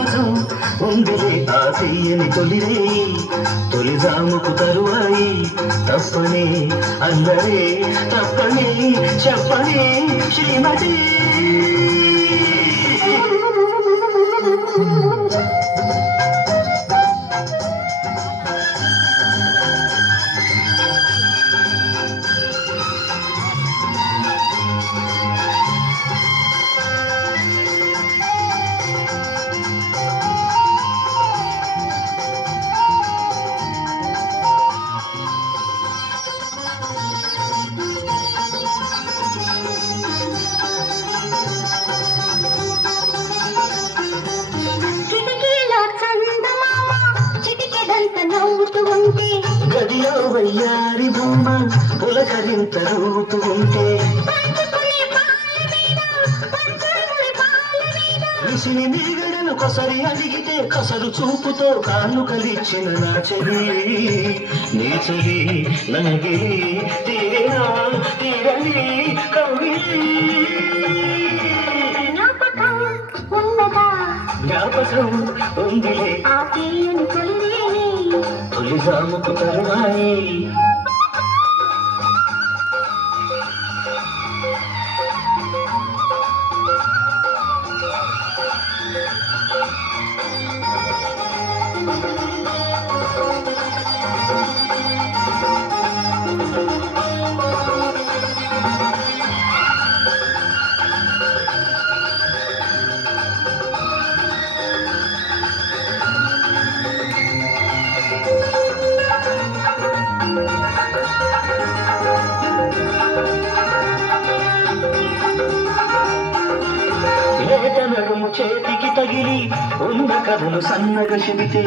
జ్ఞాపకం ఉందిలే ఆ తీయని తొలిరే తొలిజాముకు తరువాయి తప్పనే అల్లరే తప్పనే చెప్పనే శ్రీమతి గదిలో వయ్యారి బొమ్మ పులకరింత నవ్వుతూ ఉంటే విసిని నీగడను కొసరి అడిగితే కసరు చూపుతో కాళ్ళు కలిచిన నా చెలి నీ చెలి నంగిలి తీరేనా తీరని కవిలి జ్ఞాపకం ఉందిలే తొలిజాముకు తరువాయి లేత నడుము చేతికి తగిలి ఉన్న కథలు సన్నగ చెబితే